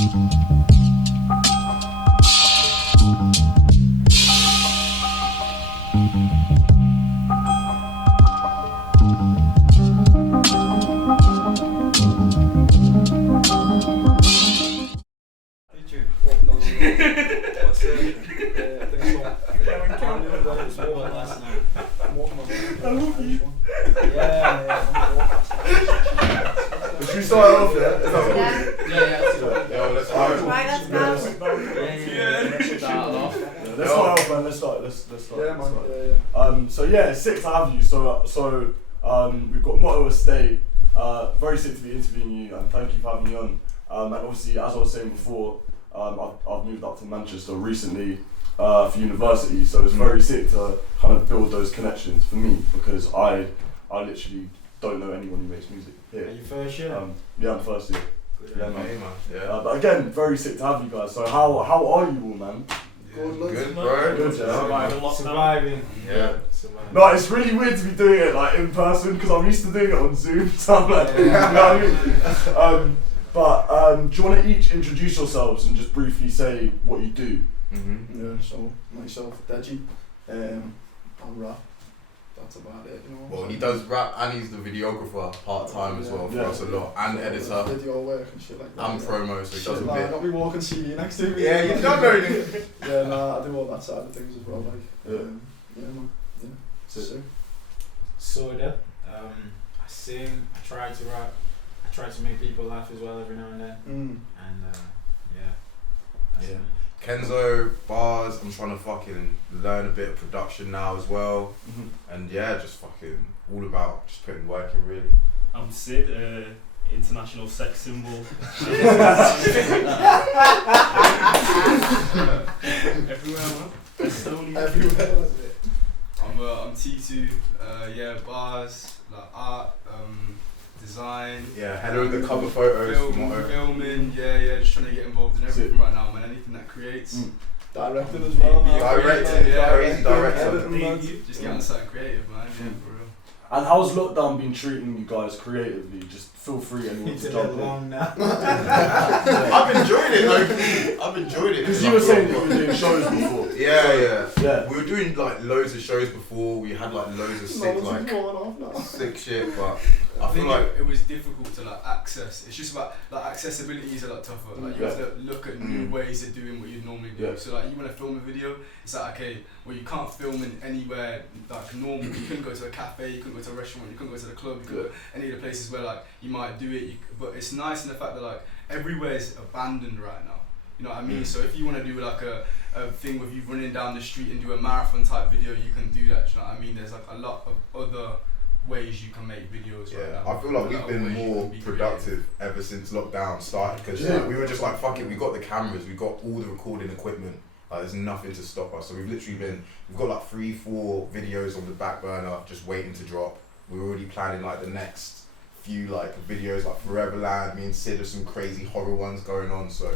Should we start off, yeah? Let's start off, man. Let's start. Yeah, man. So yeah, it's sick to have you. So we've got Motto Estate. Very sick to be interviewing you, and thank you for having me on. And obviously, as I was saying before, I've moved up to Manchester recently for university, so it's very sick to kind of build those connections for me, because I literally don't know anyone who makes music here. Are you first year? Yeah, I'm first year. Good. Yeah, man. Yeah. But again, very sick to have you guys. So how are you all, man? Good, bro. Good, yeah. Surviving. Yeah. Surviving. No, it's really weird to be doing it like in person, because I'm used to doing it on Zoom. So I'm like, you know what I mean? Do you want to each introduce yourselves and just briefly say what you do? Yeah, so myself, Deji, I'll rap. That's about it, you know. Well, he does rap and he's the videographer part-time as well for us a lot, and editor. Video work and shit like that. And promo, so he does a Like, bit. got me walking CD next to me. Yeah, you don't know anything. Yeah, nah, I do all that side of things as well, like. Yeah. Yeah, man. Yeah. Sick. Sorta. I sing, I try to rap, I try to make people laugh as well every now and then. And that's me. Kenzo, bars, I'm trying to fucking learn a bit of production now as well. And yeah, just fucking all about just putting work in, really. I'm Sid, international sex symbol. Everywhere, man. Estonia. Everywhere. I'm T2, bars, like art, design. Yeah, header of the cover photos. Filming, just trying to get involved in everything right now, man. Anything that creates. Directing as well, man. Directing. Just getting something creative, man. Yeah, for real. And how's lockdown been treating you guys creatively? Just feel free anyone It's to a jump bit in. long now. I've enjoyed it, though. I've enjoyed it. Because you were saying that you were doing shows before. Yeah. We were doing like loads of shows before. We had like loads of sick shit, but I feel like it was difficult to like access. It's just about like accessibility is a lot tougher. Like you have to look at new ways of doing what you'd normally do. So like you want to film a video, it's like okay, well you can't film in anywhere like normal. You couldn't go to a cafe, you couldn't go to a restaurant, you couldn't go to the club, you couldn't go any of the places where like you might do it. But it's nice in the fact that like everywhere is abandoned right now. You know what I mean? So if you want to do like a thing with you running down the street and do a marathon type video, you can do that. You know what I mean? There's like a lot of other ways you can make videos right now. I feel like we've been more productive ever since lockdown started, because like, we were just like, fuck it, we got the cameras, we got all the recording equipment, like there's nothing to stop us. So we've got like 3-4 videos on the back burner just waiting to drop. We're already planning like the next few like videos, like Foreverland, me and Sid have some crazy horror ones going on, so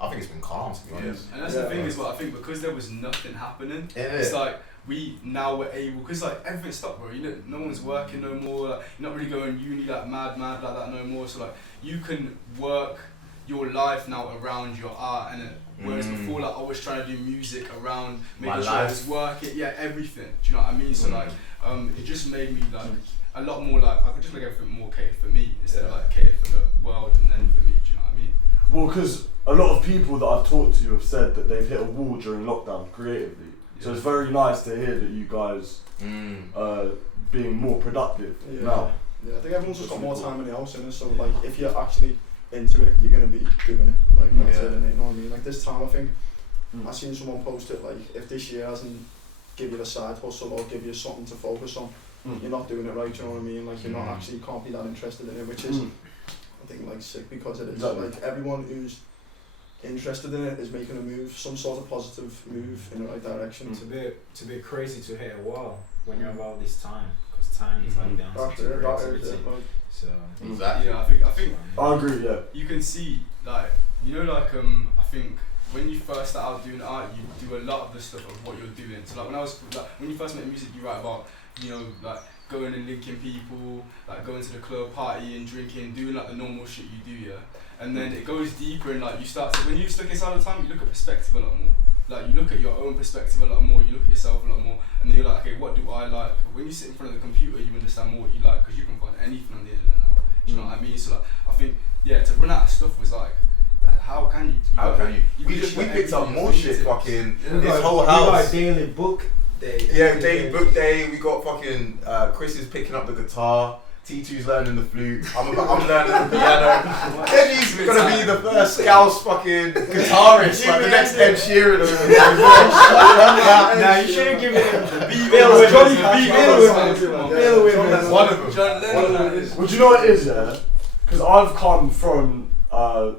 I think it's been calm, to be honest. And that's the thing as well, I think because there was nothing happening, it's like we now were able, because like everything stopped, bro. You know, no one's working no more. Like, you're not really going uni like mad like that no more. So like you can work your life now around your art, and whereas before like I was trying to do music around making sure I was working, everything. Do you know what I mean? So like it just made me like a lot more like I could just make everything more catered for me instead of like catered for the world and then for me. Do you know what I mean? Well, because a lot of people that I've talked to have said that they've hit a wall during lockdown creatively. So it's very nice to hear that you guys being more productive now. Yeah, I think everyone's just got more time in the house, innit? So like, if you're actually into it, you're gonna be doing it. Like that's it, innit? You know what I mean? Like this time, I think I seen someone post it. Like, if this year hasn't give you the side hustle or give you something to focus on, you're not doing it right. You know what I mean? Like you're not actually can't be that interested in it, which is I think like sick, because it is like everyone who's interested in it is making a move, some sort of positive move in the right direction. It's a bit crazy to hit a wall when you have all this time, because time is like down. So exactly. Yeah, I think I agree. Yeah. You can see like I think when you first start out doing art, you do a lot of the stuff of what you're doing. So like when you first make music, you write about like going and linking people, like going to the club, partying, drinking, doing like the normal shit you do, yeah. And then it goes deeper and like you start to, when you're stuck inside all the time, you look at perspective a lot more. Like you look at your own perspective a lot more, you look at yourself a lot more, and then you're like, okay, what do I like? When you sit in front of the computer, you understand more what you like, because you can find anything on the internet now. Do you know what I mean? So like, I think, yeah, to run out of stuff was like, how can you? How can you? We picked up more shit. Fucking this whole We got house. a daily book day. Yeah, daily book day. We got fucking Chris is picking up the guitar. T2's learning the flute. I'm learning the piano. Eddie's gonna be the first Scouse fucking guitarist, like the next Ed Sheeran. Nah, you shouldn't give it The Bill Beatles, Bill Withers. One of them. John Lennon. Well, do you know what it is, yeah? Because I've come from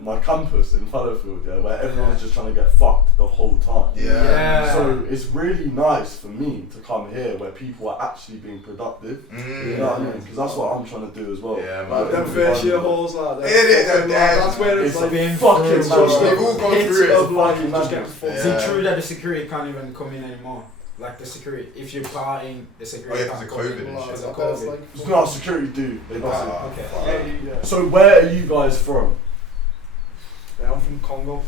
my campus in Fallowfield, yeah, where everyone's just trying to get fucked the whole time. Yeah. So it's really nice for me to come here where people are actually being productive. You know what I mean? Because that's what I'm trying to do as well. Yeah, But man. them first year halls like that. It is, That's where it's It's like been fucking through, just man. like We've all gone hits through it. of like It's just fucking getting fucked. Is Yeah. it true that the security can't even come in anymore? Like the security, if you're partying, the security Oh, yeah, 'cause can't of come COVID in and because shit. of That's COVID. like It's not security do. They does it. Ah, Okay. fuck. So where are you guys from? Yeah, I'm from Congo.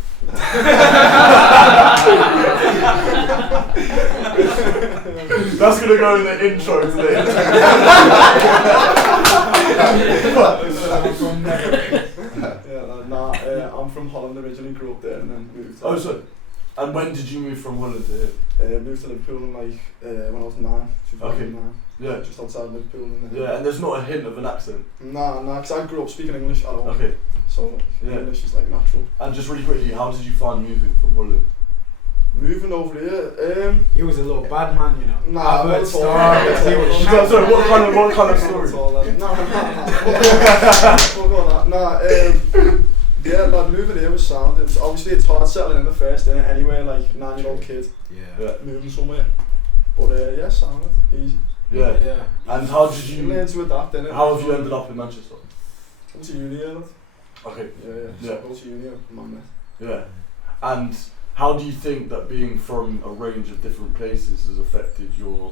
That's gonna go in the intro today. I'm from Holland originally, grew up there and then moved to Oh, so, and when did you move from Holland to here? moved to Liverpool in like when I was 9, 2009. Yeah. Just outside Liverpool. And then, Yeah, and there's not a hint of an accent. Nah, because I grew up speaking English at all. Okay. So Yeah. English is like natural. And just really quickly, how did you find moving from Holland? Moving over here, He was a little bad man, you know. nah, I've heard not at all. stories. He was So, shy. sorry, what kind of story? Yeah, like moving here was sound. It was obviously it's hard settling in the first innit anyway, like 9-year-old kid Yeah. moving somewhere. But yeah, sound easy. Yeah. Yeah. And how did You you? learn to adapt innit. How have you ended up in Manchester? Go to uni, yeah. Okay. Yeah. So go to uni, man. Yeah. And how do you think that being from a range of different places has affected your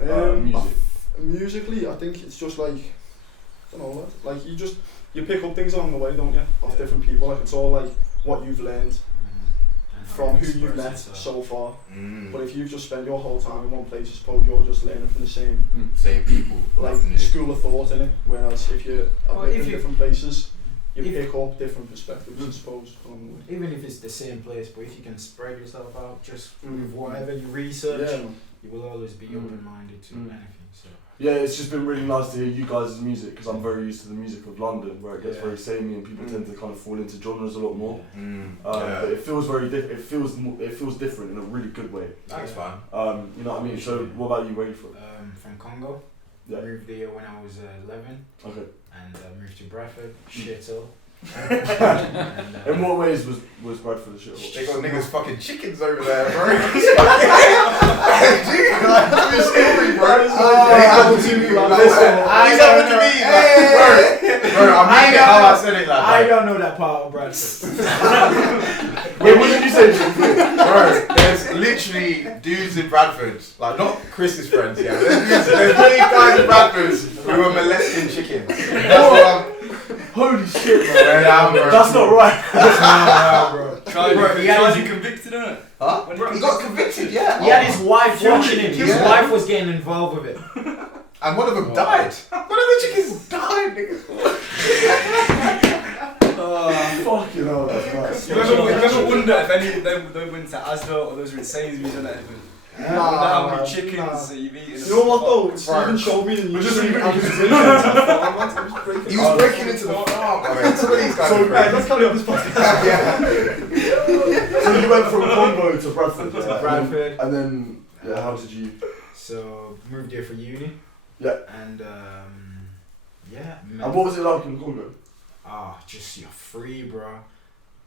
music? Musically, I think it's just like, I don't know, like you pick up things along the way, don't you? Of different people, like it's all like what you've learned from who you've met so far. But if you've just spent your whole time in one place, I suppose you're just learning from the same Same people. like nothing new. school of thought, innit? Whereas if you have Well, lived if in you- different places, you if- pick up different perspectives, I suppose, along the way. Even if it's the same place, but if you can spread yourself out just Mm. with whatever you research, Yeah, man. you will always be open-minded to Mm. anything. So Yeah, it's just been really nice to hear you guys' music because I'm very used to the music of London where it gets Yeah. very samey and people tend to kind of fall into genres a lot more. Yeah. But it feels very it feels different in a really good way. That's fine. You know what I mean? So what about you? Where are you from? from Congo, Yeah. moved there when I was 11, Okay. and moved to Bradford, shithole. In what ways was Bradford a shithole? They got niggas fucking chickens over there, bro. Dude, like, true story, bro. They happen to me, like, Listen, these happen to me, like, bro, I mean it how I said it, like, I don't know that part of Bradford. Wait, what did you say? bro, there's literally dudes in Bradford, like not Chris's friends, yeah. There's many guys in Bradford who are molesting chickens. That's what I'm. Holy shit, man. Bro. That's not right. bro. Tried you convicted, innit? Huh? He got convicted, yeah. He had his wife watching him. His Yeah. wife was getting involved with it. And one of them died. One of the chickens died, nigga. Fucking hell, that's nice. You ever wonder if any of them they went to Asda or those were in Sainsbury's or anything? I wonder how many chickens that you've eaten. You know what though? Stephen showed me the news. He was breaking into the farm. I mean, some of these guys So, are crazy. Let's carry on this podcast. Yeah. So you went from Congo to Bradford. To Bradford. And then, yeah, how did you? So moved there for uni. Yeah. And yeah. And what was it like in Congo? Just you're free, bro.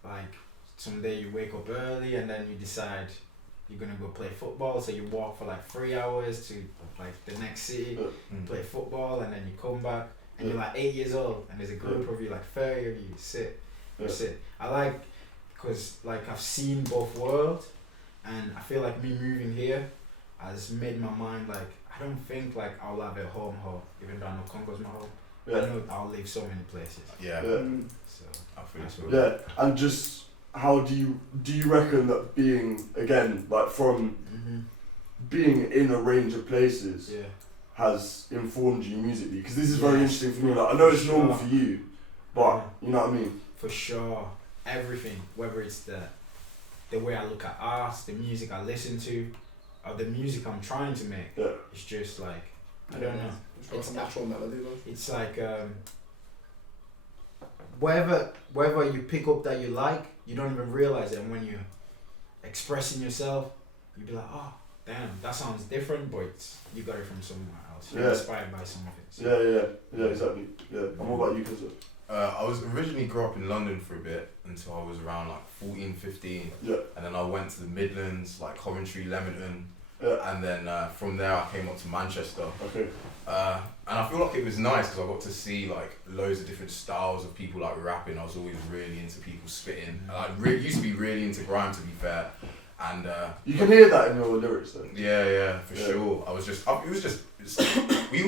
Like someday you wake up early and then you decide you're gonna go play football. So you walk for like 3 hours to like the next city, play football, and then you come back and you're like 8 years old and there's a group of you, like 30 of you, sit. I like because like I've seen both worlds, and I feel like me moving here, has made my mind like I don't think like I'll have a home, even though I know Congo's my home. Yeah. I know I'll live so many places. Yeah. So I feel so. Yeah, and just how do you reckon that being again like from being in a range of places has informed you musically? Because this is very interesting for me. Like I know it's normal for you, but you know what I mean. For sure, everything, whether it's the way I look at art, the music I listen to, or the music I'm trying to make, it's just like I don't know. It's a natural melody though. It's like wherever you pick up that you like, you don't even realize it. And when you're expressing yourself, you be like, oh, damn, that sounds different, but you got it from somewhere else. You're inspired by some of it. So. Yeah, exactly. Yeah. And what about you, Kizza? I was originally grew up in London for a bit until I was around like 14, 15. Yeah. And then I went to the Midlands, like Coventry, Leamington. Yeah. And then from there I came up to Manchester. Okay. And I feel like it was nice because I got to see like loads of different styles of people like rapping. I was always really into people spitting. And I used to be really into grime, to be fair. And you can hear that in your lyrics though. Yeah, for sure. I was just, we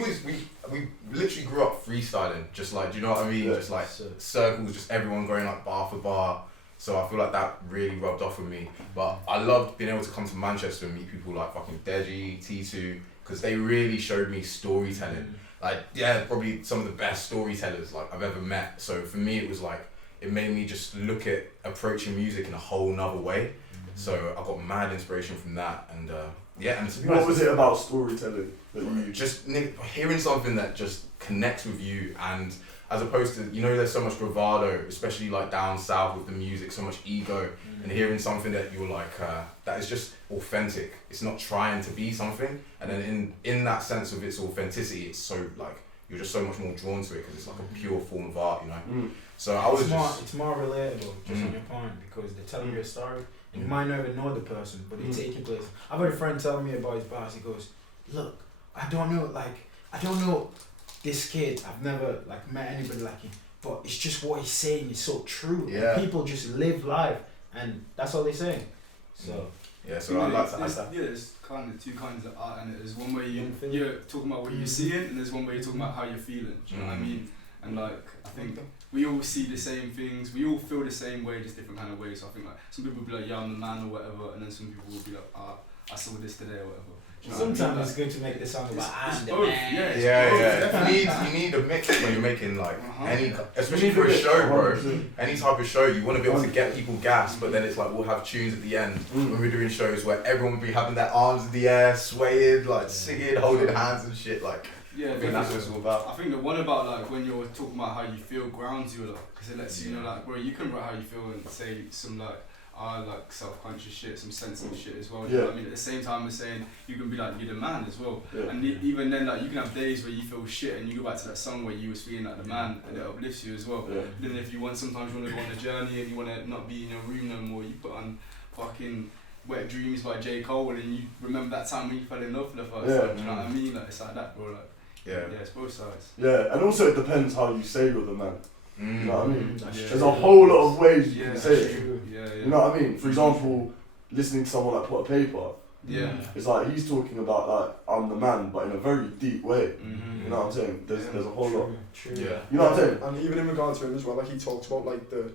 literally grew up freestyling, just like, do you know what I mean? Just like circles, just everyone going like bar for bar. So I feel like that really rubbed off with me. But I loved being able to come to Manchester and meet people like fucking Deji, T2, because they really showed me storytelling. Like, yeah, probably some of the best storytellers like I've ever met. So for me, it was like, it made me just look at approaching music in a whole nother way. So I got mad inspiration from that, and and to be honest, what was it about storytelling that you just hearing something that just connects with you, and as opposed to, you know, there's so much bravado, especially like down south with the music, so much ego, and hearing something that you're like that is just authentic. It's not trying to be something, and then in that sense of its authenticity, it's so like you're just so much more drawn to it because it's like a pure form of art, you know. So I was it's more relatable, just on your point, because they're telling you a story. And you might not even know the person, but they take you places. I've had a friend tell me about his bars. He goes, look, I don't know this kid. I've never like met anybody like him, but it's just what he's saying is so true. Yeah. And people just live life, and that's all they're saying. So so I like to add that. Yeah, there's kind of two kinds of art, and there's one where you're talking about what you're seeing, and there's one where you're talking about how you're feeling. Do you know what I mean? And like I think we all see the same things, we all feel the same way, just different kind of ways. So I think like some people will be like, yeah, I'm the man or whatever, and then some people will be like, I saw this today or whatever. You know sometimes what I mean? it's good to make the song about it's the both, man. You need a mix when you're making like any, especially for a show, bro. Any type of show, you want to be able to get people gassed, but then it's like we'll have tunes at the end when we're doing shows where everyone will be having their arms in the air, swaying, like singing, holding hands and shit. Like, yeah, I think that's what it's all about. I think the one about like when you're talking about how you feel grounds you a lot, because it lets you know like, bro, you can write how you feel and say some like self-conscious shit, some sensitive shit as well. You know what I mean? At the same time as saying you can be like, you're the man as well. And even then, like you can have days where you feel shit and you go back to that song where you was feeling like the man, and it uplifts you as well. Then if you want, sometimes you want to go on a journey and you want to not be in your room no more, you put on fucking Wet Dreams by J. Cole and you remember that time when you fell in love for the first time. Do you know what I mean? Like it's like that, bro. Like it's both sides. Yeah, and also it depends how you say you're the man. You know what I mean? There's a a whole lot of ways you can say it. Yeah. You know what I mean? For example, listening to someone like Put a Paper, it's like he's talking about like I'm the man, but in a very deep way. You know what I'm saying? There's a whole lot. Yeah. You know what I'm saying? And even in regard to him as well, like he talks about like the,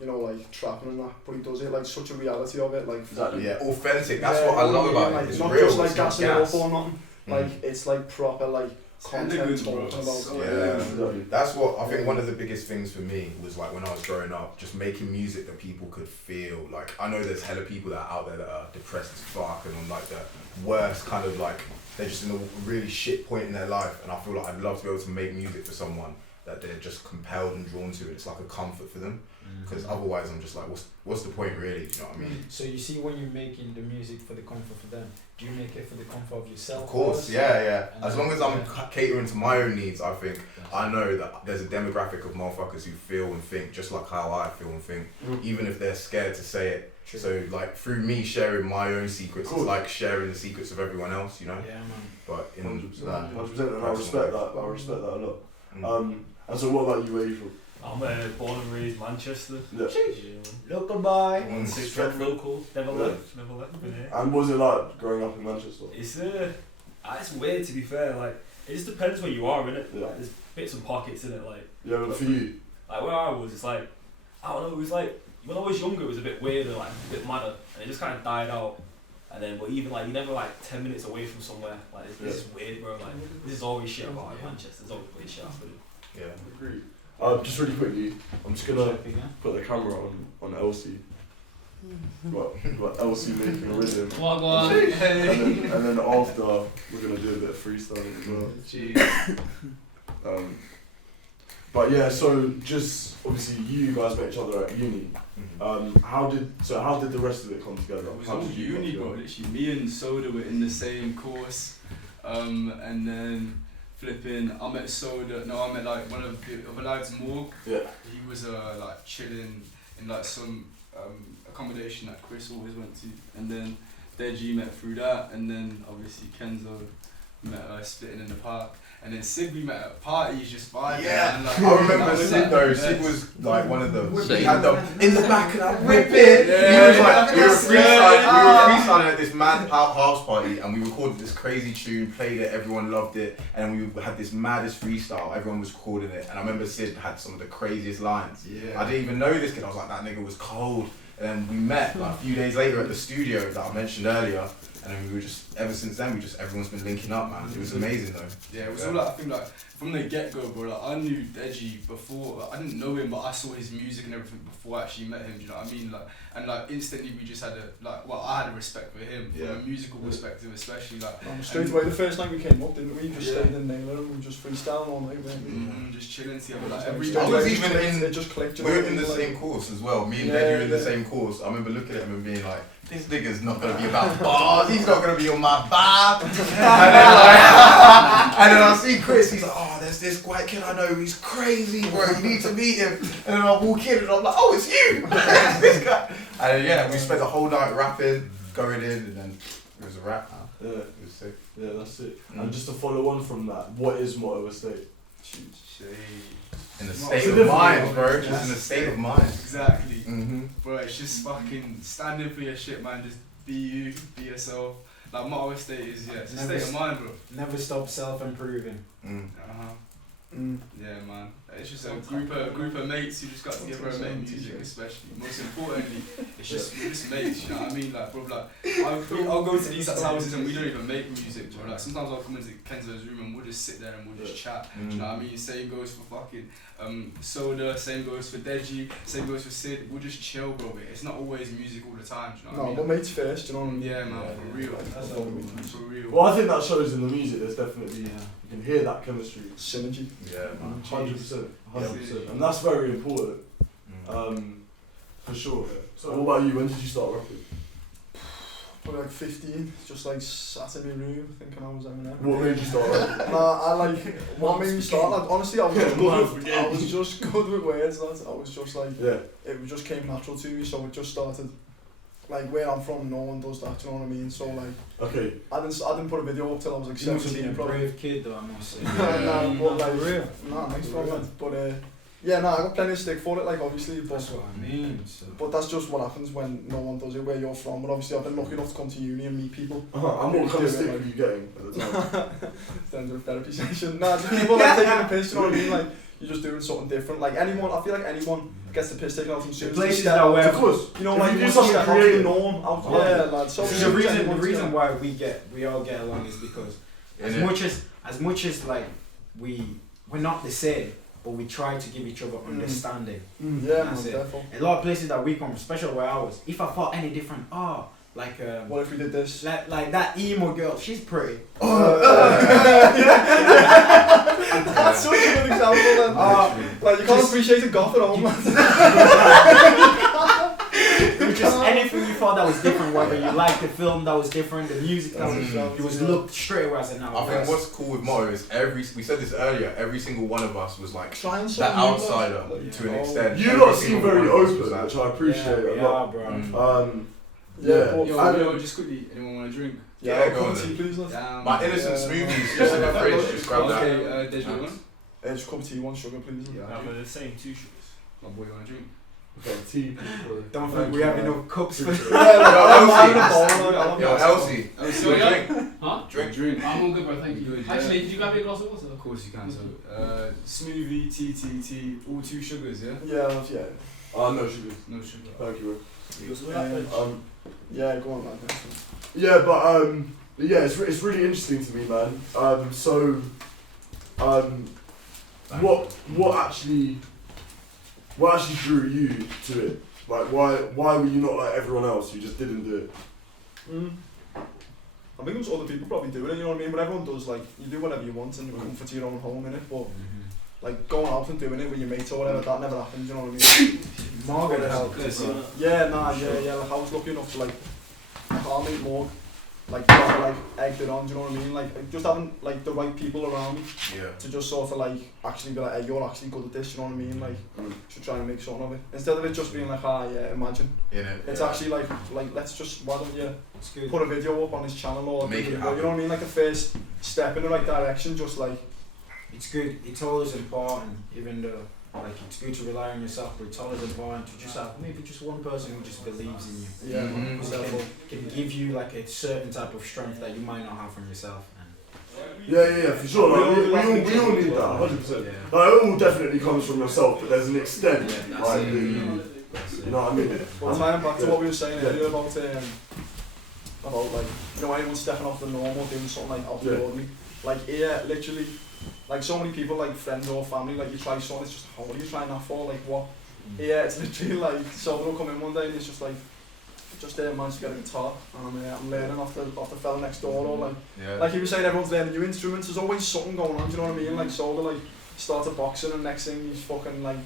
you know, like trapping and that, but he does it like such a reality of it, like Exactly. Yeah, authentic. That's what I love about it. Like, It's not real. just like It's not gassing it up gas. or nothing. Like it's like proper like content elegant, bro. talking about. So Yeah. That's what I think one of the biggest things for me was like when I was growing up, just making music that people could feel. Like I know there's hella people that are out there that are depressed as fuck and on like the worst kind of like they're just in a really shit point in their life, and I feel like I'd love to be able to make music for someone that they're just compelled and drawn to. It's like a comfort for them, because otherwise I'm just like, what's the point really? Do you know what I mean? So you see, when you're making the music for the comfort for them, do you make it for the comfort of yourself? Of course, first? yeah. And As long as I'm catering to my own needs, I think I know that there's a demographic of motherfuckers who feel and think just like how I feel and think, even if they're scared to say it. True. So like through me sharing my own secrets, it's like sharing the secrets of everyone else, you know. Yeah, man. But in 100%, and I respect that. I respect that a lot. And so what about you? Where you from? I'm born and raised Manchester. Yeah. Local boy. 1-6 red local. Never left. Been here. And what was it like growing up in Manchester? It's weird to be fair. Like it just depends where you are, innit? Yeah. Like there's bits and pockets in it. Like Yeah, but for you. Like where I was, it's like I don't know. It was like when I was younger, it was a bit weirder, like a bit madder, and it just kind of died out. And then, but even like you're never like 10 minutes away from somewhere. Like this is weird, bro. Like this is always shit about Manchester. There's always weird shit happening. Yeah. Agreed. Just really quickly, I'm just gonna put the camera on Elsie. Got Elsie making a rhythm. And then after we're gonna do a bit of freestyling as well. Jeez. But yeah, so just obviously you guys met each other at uni. How did the rest of it come together? It was How all did you uni, come bro. together? Literally, me and Soda were in the same course, and then flipping. I met like one of the other lads, Morg. Yeah. He was like chilling in like some accommodation that Chris always went to, and then Deji met through that, and then obviously Kenzo met splitting in the park. And then Sid we met at parties just vibing. Yeah, and, like, I remember Sid though. Sid was like one of them. He had them in the back and I whip it. He was like, we were freestyling at this mad house party, and we recorded this crazy tune, played it, everyone loved it, and we had this maddest freestyle. Everyone was recording it, and I remember Sid had some of the craziest lines. Yeah. I didn't even know this kid. I was like, that nigga was cold. And then we met like a few days later at the studio that I mentioned earlier. And then we were just, ever since then, everyone's been linking up, man. It was amazing though. Yeah, it was all like, I think like, from the get-go, bro, like, I knew Deji before, like, I didn't know him, but I saw his music and everything before I actually met him, do you know what I mean? Like, and like, instantly we just had I had a respect for him, from a musical perspective especially, like. Straight away, the first night we came up, didn't we? Just stayed in Naylor and we just freestyling all night, weren't we? Just chilling together, like, every Straight I away, was it even clicked, in, it just clicked. we were in the same course as well. Me and Deji were in the same course. I remember looking at him and being like, this nigga's not gonna be about bars, he's not gonna be on my bar. and then I see Chris, he's like, oh, there's this white kid I know, he's crazy, bro, you need to meet him. And then I walk in and I'm like, oh, it's you! This guy. And yeah, we spent the whole night rapping, going in, and then it was a rap. Yeah, it was sick. Yeah, that's it. And just to follow on from that, what is Motto Estate? In a state of mind, bro. Just in a state of mind. Exactly. Mm-hmm. Bro, it's just fucking standing for your shit, man. Just be you, be yourself. Like, Motto Estate is, it's a state of mind, bro. Never stop self-improving. Yeah, man. It's just a group of mates who just got together and make music, especially. Most importantly, we're just mates, you know what I mean? Like, bro, like, I'll go to these houses and we don't even make music, bro. Like, sometimes I'll come into Kenzo's room and we'll just sit there and we'll just chat, you know what I mean? Same goes for fucking Soda, same goes for Deji, same goes for Sid. We'll just chill, bro. It's not always music all the time, do you know what I mean? No, but mates first, you know what I mean? Yeah, man, for real. That's for real. Well, I think that shows in the music. There's definitely you can hear that chemistry, synergy. Yeah, man. 100%, 100%, and that's very important. For sure. So, what about you? When did you start rapping? Probably like 15, just like sat in my room thinking I was Eminem. What made you start rapping? What made me start? Like, honestly, I was just good with words, lads. I was just like, it just came natural to me, so it just started. Like, where I'm from, no one does that, you know what I mean? So, like, okay. I didn't put a video up till I was like 17. You must have been a brave kid, though, I must say. But like, real. Thanks for that. But, I got plenty of stick for it, like, obviously. But, that's what I mean. So. But that's just what happens when no one does it where you're from. But obviously, I've been lucky enough to come to uni and meet people. And what kind of stick were you getting at the time? Stand a therapy session. Just people like taking a piss, you know what I mean? Like, you're just doing something different. Like, I feel like anyone gets the piss taken out from soon. Places that were, of course, you know, like, you do something creative, the norm. Lads. So the reason why we all get along is because as much as like we're not the same, but we try to give each other understanding. Yeah, man, therefore. A lot of places that we come, especially where I was, if I felt any different, like what if we did this? Like that emo girl, she's pretty. That's such a good example then. Like, you can't appreciate a goth at all, man. Just anything you thought that was different, whether you liked the film that was different, the music that was looked straight away as an I think what's cool with Motto is we said this earlier, every single one of us was like that outsider to an extent. You lot seem very open, which I appreciate a lot. Bro. Yo, just quickly, anyone want a drink? Yeah, go on then. Please, my innocent smoothies just in the fridge, just grab that. Okay, Deji, one? Just cup of tea, 1 sugar, please. Yeah, Now I we're do. the same 2 sugars. My boy, you want a drink? Got tea. Don't think we have enough cups for Yo, Elsie. So, yeah? Huh? Drink. I'm all good, bro, thank you. Good, yeah. Actually, did you grab me a glass of water? Of course you can. So, smoothie, tea, all 2 sugars, yeah? Yeah. No sugars. No sugar. Thank you, Yeah, go on, man. yeah, but yeah, it's really interesting to me, man. What actually drew you to it? Like, why were you not like everyone else? You just didn't do it. I think it was other people probably doing it, you know what I mean? But everyone does, like, you do whatever you want and you comfort your own home, innit? But, like, going out and doing it with your mates or whatever, that never happens, you know what I mean? Margaret helped. Yeah, like, I was lucky enough to, like, our mate Morg, like, proper, like, egged it on, do you know what I mean? Like, just having, like, the right people around me to just sort of, like, actually be like, hey, you're actually good at this, you know what I mean? Like, should try and make something of it. Instead of it just being like, yeah, imagine. It's actually like, let's just, why don't you put a video up on this channel or make it you happen. know what I mean? Like, the first step in the right direction, just like... It's good, it's always important, even though, like, it's good to rely on yourself, but it's always important to just have maybe just one person who just believes in you. Yeah, Who can give you, like, a certain type of strength that you might not have from yourself. Yeah, for sure. Like, we all need that, 100%. Yeah. Like, it all definitely comes from yourself, but there's an extent. Yeah, Like, it. you know what I mean? Well, tying back to what we were saying earlier about like, you know, anyone stepping off the norm or doing something like out of the ordinary. Like, literally, like, so many people, like, friends or family, like, you try something, it's just, what are you trying that for? Like, what? It's literally like, someone will come in one day and it's just like, managed to get a guitar, and I'm learning off the fella next door, or like he was saying, everyone's learning new instruments, there's always something going on, do you know what I mean? Like, Solder, like, started boxing and next thing he's fucking, like,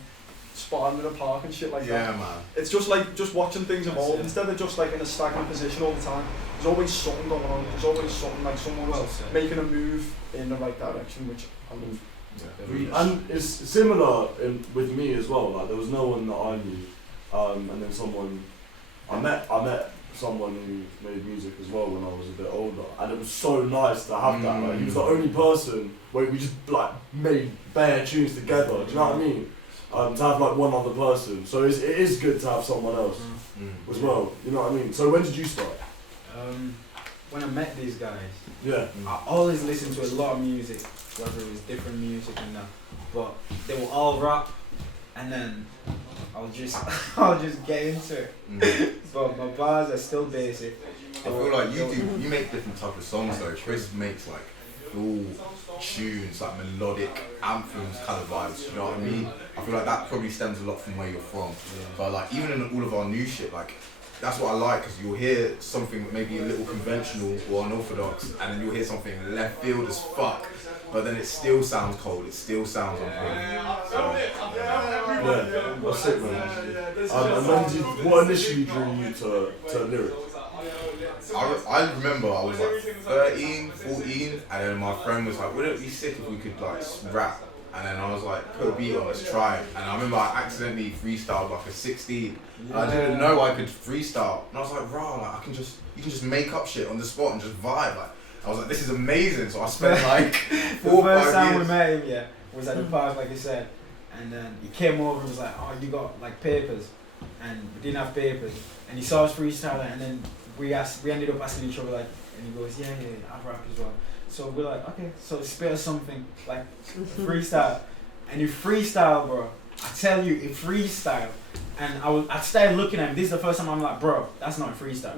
sparring in a park and shit like that. Yeah, man. It's just like, just watching things evolve, instead of just like in a stagnant position all the time, there's always something going on, there's always something, like someone's making a move in the right direction, which I love. And it's similar with me as well. Like, there was no one that I knew, and then I met someone who made music as well when I was a bit older, and it was so nice to have that. Like, he was the only person where we just like made bare tunes together. Do you know what I mean? To have like one other person, so it is good to have someone else as well. You know what I mean? So when did you start? When I met these guys, I always listened to a lot of music, whether it was different music and that, but they were all rap, and then I'll just get into it. But my bars are still basic. I feel like you make different type of songs though. Chris makes like full tunes, like melodic anthems kind of vibes, you know what I mean? I feel like that probably stems a lot from where you're from. But like even in all of our new shit, like that's what I like, because you'll hear something maybe a little conventional or unorthodox, and then you'll hear something left field as fuck, but then it still sounds cold, it still sounds on point. That's sick, man. And what initially drew you to lyrics? I remember I was like 13, 14, and then my friend was like, wouldn't it be sick if we could like rap? And then I was like, put a beat on, let's try it. And I remember I accidentally freestyled like a 16. I didn't know I could freestyle. And I was like, rah, like you can just make up shit on the spot and just vibe. Like, I was like, this is amazing. So I spent like 4 or 5 years. The first time we met him, was at the park, like you said. And then he came over and was like, oh, you got like papers? And we didn't have papers. And he saw us freestyling, and then we ended up asking each other, like, and he goes, yeah, I rap as well. So we're like, okay, so spit us something, like, freestyle. And you freestyle, bro. I tell you, it freestyle. And I started looking at him. This is the first time I'm like, bro, that's not a freestyle.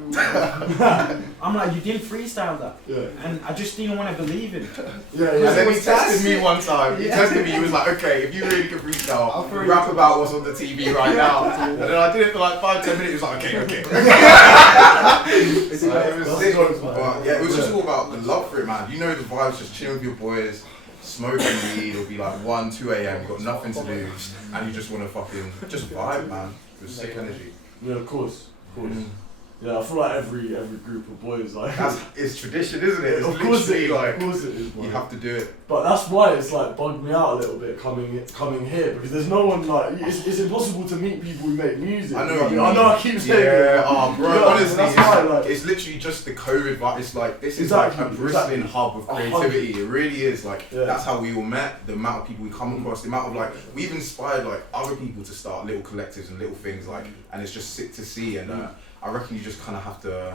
I'm like, you didn't freestyle that. Yeah. And I just didn't want to believe it. Yeah. And then he tested me one time. He tested me, he was like, okay, if you really can freestyle, rap about what's on the TV right now. And then I did it for like 5-10 minutes, he was like, okay. It was sick. But yeah, it was just all about the love for it, man. You know the vibes, just chilling with your boys, smoking weed, it'll be like 1, 2 a.m, you've got nothing to do, and you just want to fucking, just vibe, man. It was sick energy. Yeah, of course. Yeah, I feel like every group of boys like. It's tradition, isn't it? It's of course it literally is. like Of course it is. Boy. you have to do it. But that's why it's like bugged me out a little bit coming here because there's no one like it's impossible to meet people who make music. I know. Like, What you I know. mean. I keep saying Yeah. it. Oh, bro. Yeah, honestly, that's why, like- it's literally just the COVID vibe. It's like this is Exactly, like a bristling exactly. hub of creativity. It really is. Like Yeah. that's how we all met. The amount of people we come across. The amount of like we've inspired like other people to start little collectives and little things like. And it's just sick to see. And I reckon you just kind of have to.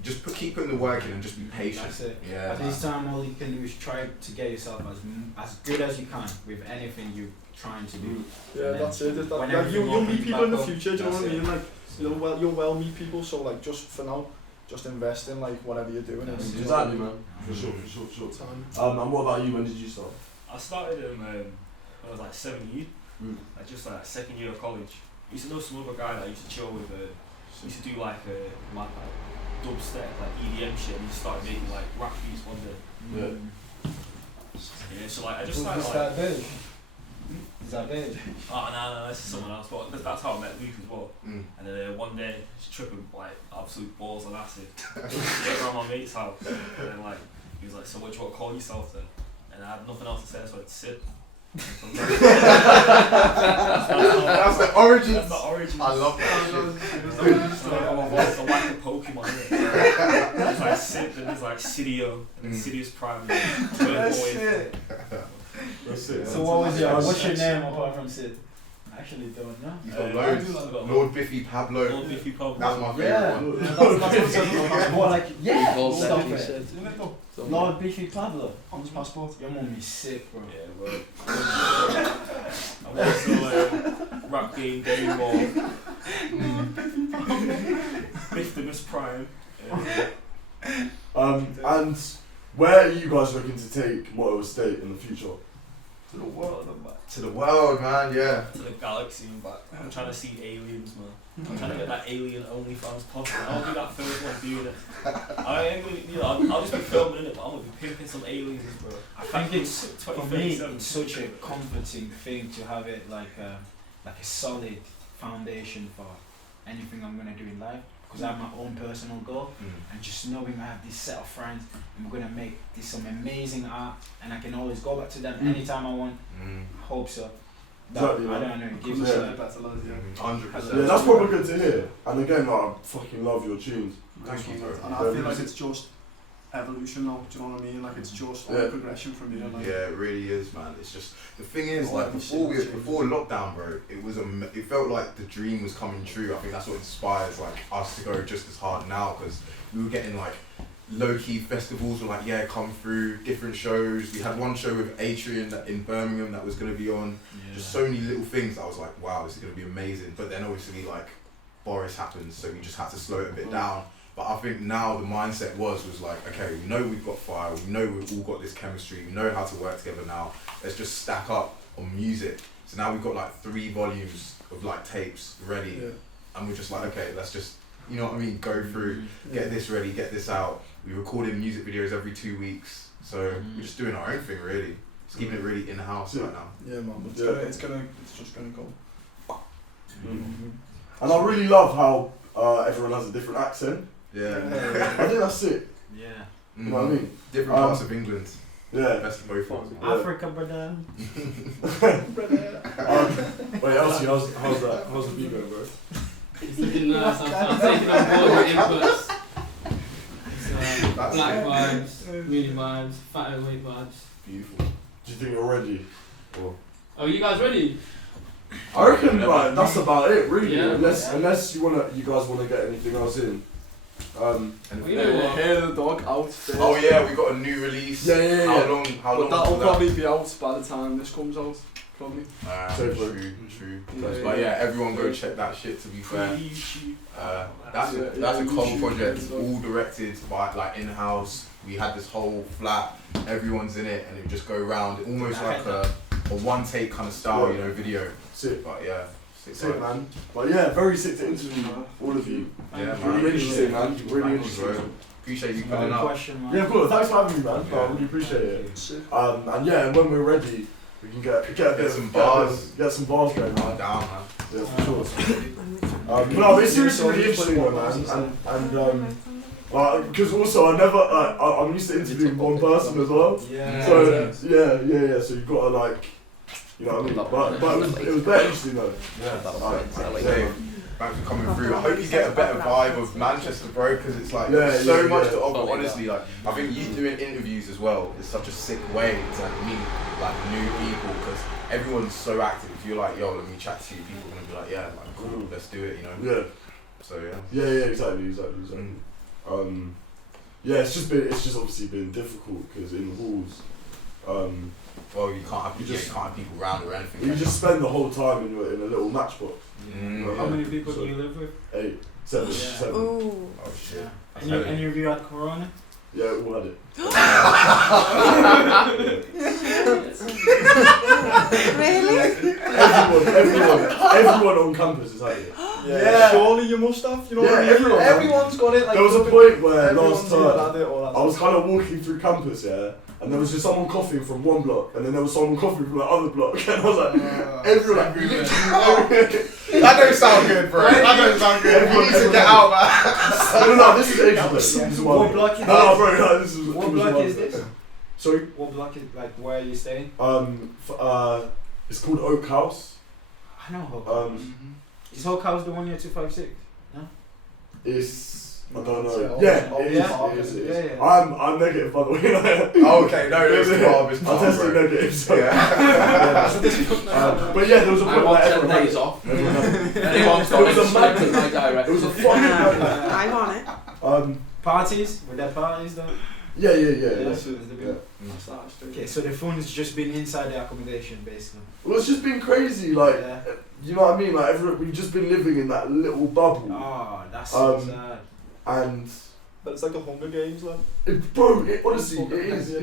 Just keep putting the work in and just be patient. That's it. Yeah. At this time, all you can do is try to get yourself as good as you can with anything you're trying to do. Yeah, that's it. when Like, everything you'll meet opens people in the back up, future, do you know what I that's mean? Like, you'll well meet people, so like, just for now, just invest in like whatever you're doing. That's and it. Exactly, man. For sure. Time. And what about you? When did you start? I started when I was like 17, like just like second year of college. I used to know some other guy that I used to chill with. Used to do like mad like dubstep, like EDM shit. And he started making like rap beats one day. Yeah. Yeah, so like I just started like. Is that big? Oh no, this is someone else. But that's how I met Luke as well. Mm. And then one day, just tripping like absolute balls on acid. Get around my mate's house, and then like he was like, "So what do you want to call yourself then?" And I had nothing else to say, so I'd sit. That's the origin. That's the origin. I love that. I'm like a Pokemon. There's like Sid, and there's like Sidio, and Sidio's Prime. That's it. That's it. So what's your That's name apart from Sid? I actually don't know. You've got loads. Lord Biffy Pablo. Lord Biffy Pablo. That's my favourite Yeah, one. that's also more like stop it. Said. Lord Biffy Pablo. On his passport. Your mum is sick, bro. Yeah, bro. I'm also rap game ball. Biff Prime. And where are you guys looking to take Motto Estate in the future? To the world and back. To the world, man. Yeah. To the galaxy and back. I'm trying to see aliens, man. I'm trying to get that alien OnlyFans popping. I'll do that first one doing it. I ain't gonna, you know, I'll just be filming it, but I'm gonna be pimping some aliens, bro. I think it's for me. 2037. It's such a comforting thing to have it like a solid foundation for anything I'm gonna do in life. Because I have my own personal goal, and just knowing I have this set of friends, and we're gonna make this some amazing art, and I can always go back to them anytime I want. I hope so. That, Exactly, I man. don't know. It gives Yeah. us Yeah, a better lads, yeah. 100%. Yeah, that's probably good to hear. And again, like, I fucking love your tunes. Thank you, bro. And I feel like it's just evolution now, do you know what I mean? Like it's just Yeah. progression from here. Like, Yeah, it really is, man. It's just the thing is, All like every before single change. before lockdown, bro, it felt like the dream was coming true. I think that's what inspires like us to go just as hard now because we were getting like low key festivals were like, yeah, come through different shows. We had one show with Atrium in Birmingham that was gonna be on. Just so many little things that I was like, wow, this is gonna be amazing. But then obviously like Boris happened, so we just had to slow it a bit down. But I think now the mindset was like, okay, we know we've got fire, we know we've all got this chemistry, we know how to work together now. Let's just stack up on music. So now we've got like 3 volumes of like tapes ready, and we're just like, okay, let's just, you know what I mean, go through, get this ready, get this out. We recorded music videos every 2 weeks, so we're just doing our own thing really. Just keeping it really in house right now. Yeah, man. It's just gonna go. And I really love how everyone has a different accent. Yeah. I think that's it. Yeah. You know what I mean? Different parts of England. Yeah. Best of both worlds. Africa, brother. Wait, Elsie, how's the beat going, bro? It's looking nice. I'm taking on board your inputs. It's black vibes, moody vibes, fat weight vibes. Beautiful. Do you think you're ready? Oh, you guys ready? I reckon like that's about it, really. Yeah. Unless you guys wanna get anything else in. You know what? Hair the dog out first. Oh yeah, we got a new release. Yeah. How long? But that'll probably be out by the time this comes out. Probably. True. Yeah, But yeah, everyone go check that shit. To be fair, that's a cool YouTube project, as well. all directed by like in house. We had this whole flat, everyone's in it, and it would just go around, almost like a one take kind of style, you know, video. Sick. But yeah, Sick, man. But yeah, very sick to interview all of you. Yeah, man. Really interesting, man. Really Thank you, interesting. bro. Appreciate you putting up. Question, man. Yeah, of course. Thanks for having me, man. Yeah. I really appreciate it. And yeah, and when we're ready, we can get a bit some bars. Get some bars going, man. I'm down, man. Yeah, for sure. No, but it's seriously really interesting though, man. And because also I'm used to interviewing one person as well. Yeah. So yeah. So you've got to like, you know what I mean. But it was very interesting though. Yeah. Thanks for coming through. I hope you get a better vibe of Manchester, bro, because it's like so much to offer. Honestly, like I think you doing interviews as well is such a sick way to like meet like new people because everyone's so active. If you're like, yo, let me chat to you, people are gonna be like, yeah, like cool, let's do it, you know. Yeah. So yeah. Yeah, exactly. Yeah, it's just obviously been difficult because in halls, well, you can't have people around or anything. you just spend the whole time in a little matchbox. How many people do you live with? 8, 7, Yeah. 7. Ooh. Oh shit. Any of you had corona? Yeah, all had it. Really? Everyone on campus has had it. Yeah. Surely you must have. You know what I mean? Everyone. Everyone's got it. Like, There was a point where everyone's last term had it or that I was kind of walking through campus, yeah, and there was just someone coughing from one block, and then there was someone coughing from the other block, and I was like, everyone. That don't sound good, bro. That don't sound good. You need to get out, man. No, this is ages ago. This is one. What block is No, bro, no, this is. What block is this? Sorry. What block is like? Where are you staying? It's called Oak House. I know Hope House. Is Hope House the one near 256? It's I don't know. Yeah. Yeah, it is. Yeah. I'm negative, by the way. Oh, okay, no, there's I tested negative, so. Yeah. But yeah, there was a I point want where 10 everyone had days it. off. Everyone had it. Anyone's It was a got madness. my direct. It was a fucking madness. I'm on it. Parties? Were there parties though? Yeah. That's Yeah. Okay, so the fun's just been inside the accommodation basically. Well, it's just been crazy, like, Yeah. you know what I mean? Like, we've just been living in that little bubble. Oh, that's so sad. And, But it's like the Hunger Games, like. honestly, it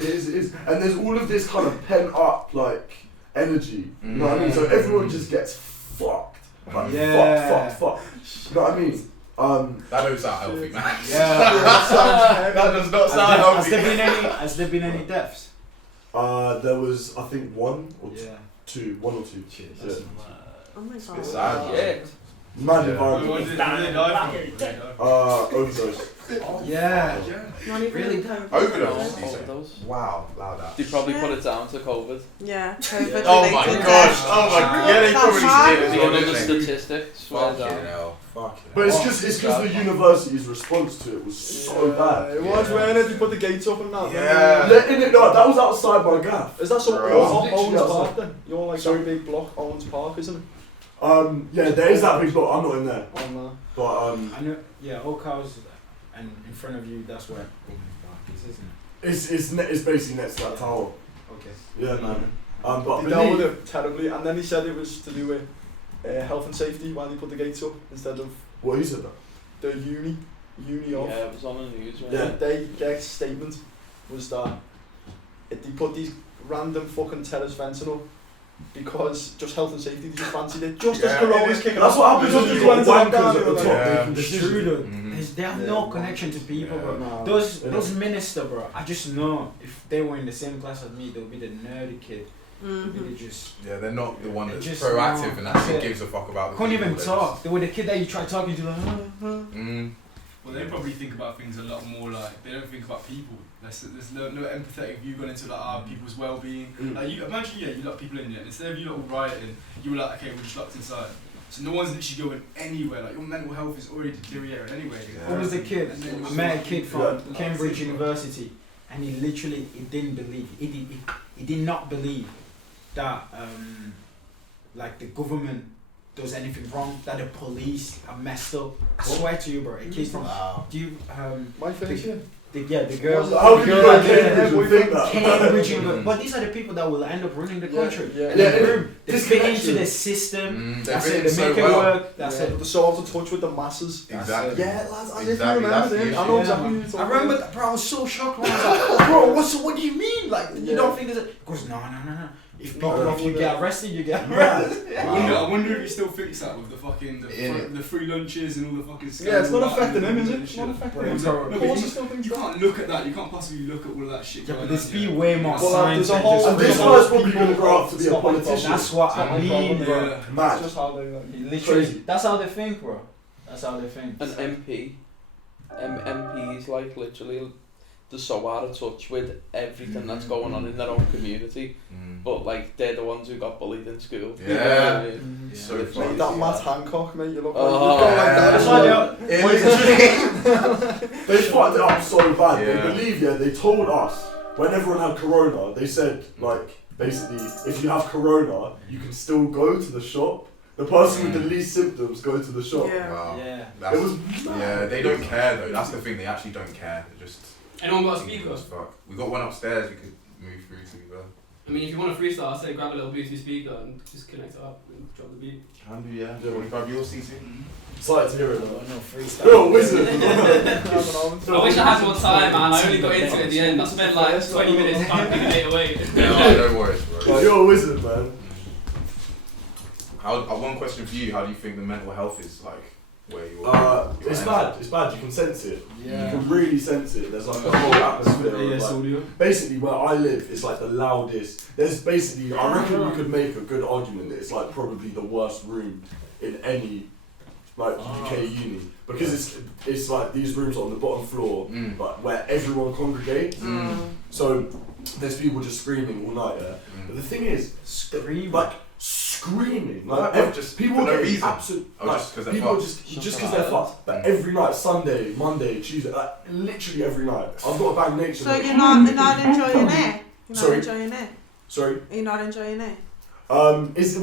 is. And there's all of this kind of pent up, like, energy. You know what I mean? So everyone just gets fucked. Like, fucked. You know what I mean? That don't sound healthy, man. Yeah. That does not sound healthy. Has there been any deaths? There was, I think, one or Yeah. two. One or two. That's Yeah. Oh my god. It's sad, Yeah. Mad Yeah. environment. What did they die from? Overdose. Yeah. Not even Really? COVID. Overdose, you say? Overdose. Wow, loud that. They probably put it down to COVID. Yeah, COVID. Oh my related gosh! death. Oh my god! Yeah, they That's probably hard. did as The well, another didn't they? statistic. Swear Fucking down. hell. Fucking But it's hell. just the university's response to it was so bad. It was when they put the gates up and that. Yeah. No, that was outside my gaff. Is that so? Right. Owens Park then? You're like Sorry? that big block, Owens Park, isn't it? Yeah, there is that big block. I'm not in there, On there. but I know. Yeah, Oak House, and in front of you, that's where Owens Park is, isn't it? it's basically next to that tower. Okay. Yeah, man. But They dealt with it terribly, and then he said it was to do with health and safety when they put the gates up instead of what he said that? the uni off. Yeah, it was on the news, right? Yeah. Their statement was that they put these random fucking terrace fencing up because just health and safety, they just fancied it. Just as Corona's kicking That's off. what happens when Just you've as got Wednesday wankers down, at the like, top. Yeah. They can It's decision. true though. Mhm. They have Yeah. no connection to people, bro. Nah. Those minister, bro. I just know if they were in the same class as me, they'll be the nerdy kid. Mm-hmm. They just Yeah, they're not the one They're that's just proactive not- and actually that's it. gives a fuck about the couldn't people. even They're talk. They were the kid that you try talking to like. Mm. Well, they probably think about things a lot more like they don't think about people. There's no empathetic view going into like people's well-being. Like you imagine, you lock people in there. Instead of you lot all rioting, you were like, okay, we're just locked inside. So no one's literally going anywhere. Like your mental health is already deteriorating anyway. Yeah. What was the kid? And then I met a kid from Yeah. Cambridge University, and he literally didn't believe. He did not believe that like the government does anything wrong. That the police are messed up. I swear to you, bro. A kid from Wow. do you My face here. the girl. How can you go like, Cambridge and think that? Cambridge University. But these are the people that will end up running the country. Yeah. And Yeah, they fit into disconnection. the system. Mm, That's they've it. written They make so it well. work. That's Yeah, it. but they're so out of touch with the masses. Exactly. Yeah, lads, as if you Exactly, remember that's the them. issue. I know Yeah. exactly who you're talking I remember about. that, bro. I was so shocked when I was like, "Bro, what do you mean? Like, you Yeah. don't think there's a?" He goes, "No. If Not wrong you with get it. arrested, you get Yeah. arrested. I wonder if he still thinks that with the fucking Yeah. the free lunches and all the fucking. Yeah, it's not scandal affecting him, is and it? It's shit. not affecting No, him. but Of course he still thinks you that. can't look at that. You can't possibly look at all of that shit. Yeah, going but on, there's be yeah. way more Well, signs. there's a than whole- just- And this It's guy's not probably people- gonna grow up to be it's a not my politician. That's what It's not I my problem, mean. bro. Yeah. It's Mad. just how they like. Literally, Crazy. that's how they think, bro. That's how they think. An MP, MPs like literally, they're so out of touch with everything that's going on in their own community. But like they're the ones who got bullied in school. Yeah. You know what I mean? It's so Mate, funny. Mate, that Matt Hancock, mate, you look like Oh, you've got like that. That's as why well. They fucked it up so bad. Yeah. They believe, they told us when everyone had corona, they said, like, basically, if you have corona, you can still go to the shop. The person with the least symptoms go to the shop. Yeah. Wow. Yeah. It was Yeah, they don't care though. That's the thing. They actually don't care. They're just. Anyone got a speaker? As fuck. We got one upstairs. We could move through to. I mean, if you want to freestyle, I say grab a little Bluetooth speaker and just connect it up and drop the beat. Can do, yeah. Do you want to grab your CC? excited to hear it Oh, though. no freestyle. You're a wizard. I wish I had more time, man. I only got into it at the end. I spent like 20 minutes trying to figure it away. No, no worries, bro. You're a wizard, man. One question for you. How do you think the mental health is like where you are? It's bad. It's bad. You can sense it. You Yeah. can really sense it. There's like a whole atmosphere. Of, AS like, audio. basically, where I live, it's like the loudest. There's basically, I reckon you could make a good argument that it's like probably the worst room in any like UK uni because it's like these rooms are on the bottom floor, but where everyone congregates. So there's people just screaming all night. Yeah. But the thing is, Scream. like screaming, Like, like just people for no get reason. absolute. Oh, like, just 'cause they're people fucked. just because they're fucked. But every night, Sunday, Monday, Tuesday, like literally every night. I've got a bang nature. So you're not enjoying it? You're not Sorry? enjoying it? Sorry. Are you not enjoying it? It's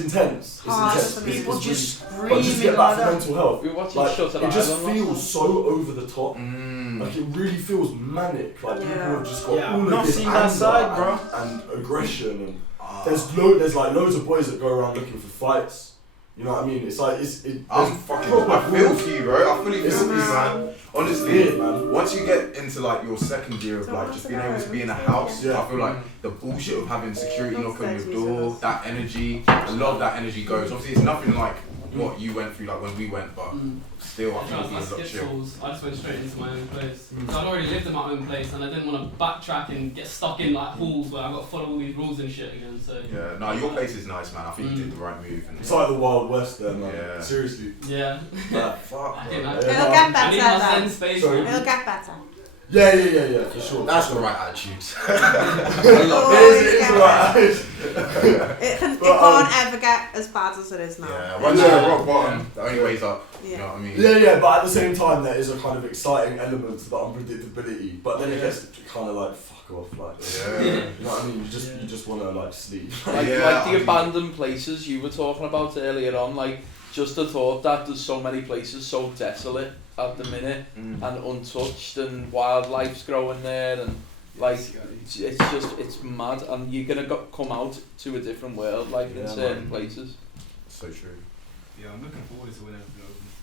intense. It's Hard, intense. isn't it? People It's just really, but just to get screaming back like to that. mental health. We were watching Like Shutter it just Island feels last so over the top. Like it really feels manic. Like people Yeah. have just got Yeah, all I've of not this seen anger that side, bro. and aggression and there's like loads of boys that go around looking for fights. You know what I mean? It's like there's I'm fucking. proper I feel for you, bro. I fully feel It's- for you, man. Honestly, weird, man. once you get into like your second year of Don't like ask just being able about to it, be in a it's house, yeah. I feel like the bullshit of having security Don't knock on say your door, Jesus. that energy, a lot of that energy goes. Obviously, it's nothing like what you went through, like when we went, but still, I I think my it's a lot skip chill. tools. I just went straight into my own place. So I'd already lived in my own place and I didn't want to backtrack and get stuck in like halls where I got to follow all these rules and shit again. So Yeah, no, your place is nice, man. I think you did the right move. And It's like the Wild West there, man. Yeah. Seriously. yeah. Like, fuck, I bro. think Yeah. It'll get I need my better zen though. space. Sorry. man. It'll get better. Yeah, for sure. That's the right attitude. It is right. It But, can't ever get as bad as it is now. Yeah, once you're at rock bottom, the only way's up. You know Yeah. what I mean? Yeah, but at the same time, there is a kind of exciting element to the unpredictability. But then it gets kind of like fuck off, like Yeah. you know what I mean. You just want to like sleep. Like, Yeah, like I the mean- abandoned places you were talking about earlier on, like just the thought that there's so many places so desolate at the minute and untouched and wildlife's growing there and like it's mad and you're gonna come out to a different world like in Yeah, certain man. places. So true. Yeah, I'm looking forward to when everything opens.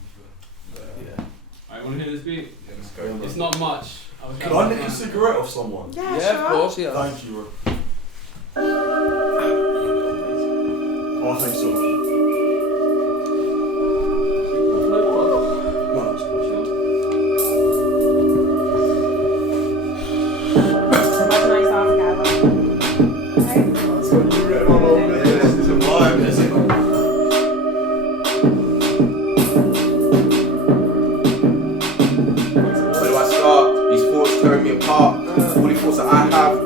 To be Yeah. Alright, want to hear this beat? fair. Let's go. It's not much. was Can trying I to nick a find- cigarette off someone? Yeah, Yeah, sure. of course, yeah. Thank you. Oh, thanks so much. No, it's cool. Imagine I start together. Okay. That's what you written all over it. This is a vibe, isn't it? Where do I start? These thoughts tearing me apart. All these thoughts that I have,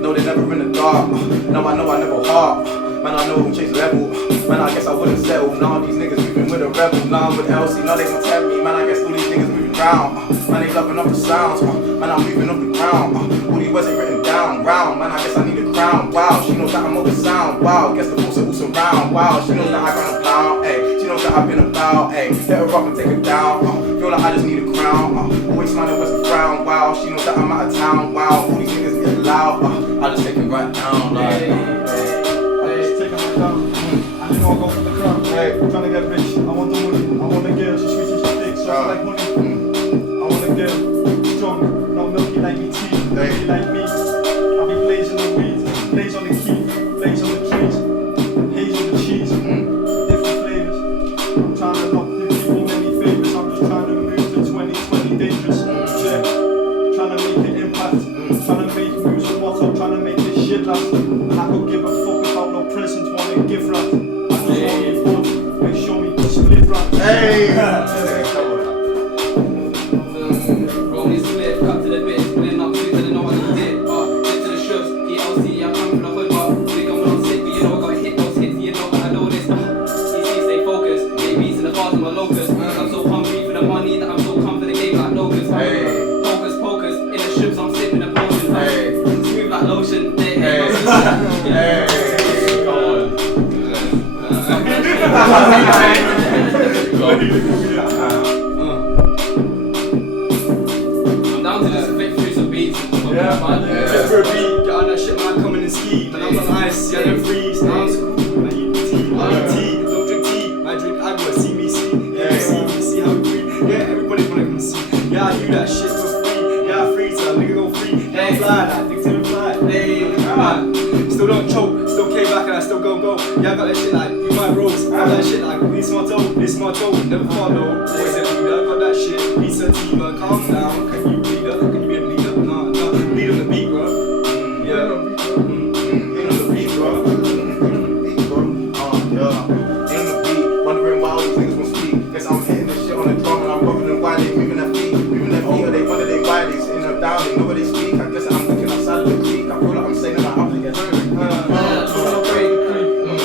no, they never in the dark. Now I know I never heart. Man, I know I'm chase level. Man, I guess I wouldn't settle. Now these niggas moving with a rebel. Now I'm with LC, now they gon' tell me. Man, I guess all these niggas moving round. Man, they loving up the sounds. Man, I'm moving up the ground. All these words ain't written down. Round, man, I guess I need a crown. Wow, she knows that I'm over sound. Wow, guess the force are also round. Wow, she knows that I run a pound. Ayy, she knows that I've been about. Ayy, let her up and take it down. Feel like I just need a crown. Always smiling with a frown. Wow, she knows that I'm out of town. Wow, all these niggas get loud. I just take it right down. Like, I know I go for the crown. Hey. I'm trying to get rich. I want the money. I want a girl. She's sweet and she's thick. So I like money. I want a girl. Strong. Not milky like me tea. Milky like me. I be blazing the weed. Blaze on the key. Blaze on the I'm down to just flick through some beats. Yeah, man. Just for a beat, get on that shit, man. Come in and ski. Man, I'm on ice, yeah, I don't freeze. Now I'm cool, man. You eat tea, I eat tea. Don't drink tea, I drink agua. See me, see. Yeah, see how we breathe. Yeah, everybody wanna come see. Yeah, I do that shit for free. Yeah, I freeze, so nigga go free. Yeah, I'm fly, that thing's in fly. Hey, man. Still don't choke, still came back and I still go. Yeah, I got that shit like, you my rose. I got that shit like, this my toe, never follow. Always a leader, I got that shit. Pizza Tiva, calm down. Can you read up? Can you be a leader? No, lead on the beat, bro. Yeah. Lead on the beat, bro. In the beat, wondering why all these niggas won't speak. Guess I'm hitting this shit on the drum and I'm rocking them why they moving their feet. Or they wonder they why they sitting them down, they nobody speak. I guess I'm looking outside of the creek. I feel like I'm saying that I have to get home.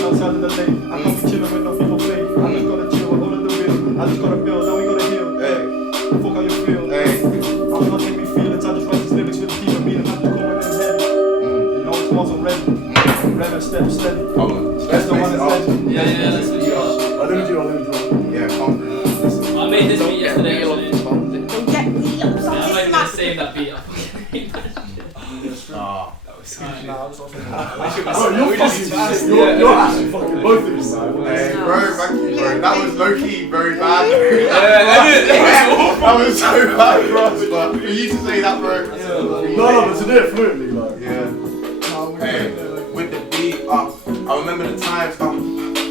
Outside of the lane, I can't be chilling with no people play. I just gotta chill with all of the real. I just gotta build, now we gotta heal. Hey, fuck how you feel. Hey, I'm not taking feelings, I just write these lyrics with a deeper meaning. I'm just coming in heavy. You know it's once I'm ready. Ready, step steady. That's the one that's steady. Yeah, let's switch it up. Let me do. Yeah, confident. I made this beat yesterday, actually. Don't get me up, Yeah, I'm not gonna save that beat. Nah, I was also Bro, you're actually fucking both of you, man. Hey, bro, thank you, bro. That was low key very bad. That was so bad, bro. But for you to say that, bro. No, but to do it fluently, like. Yeah. Hey, with the beat, I remember the times,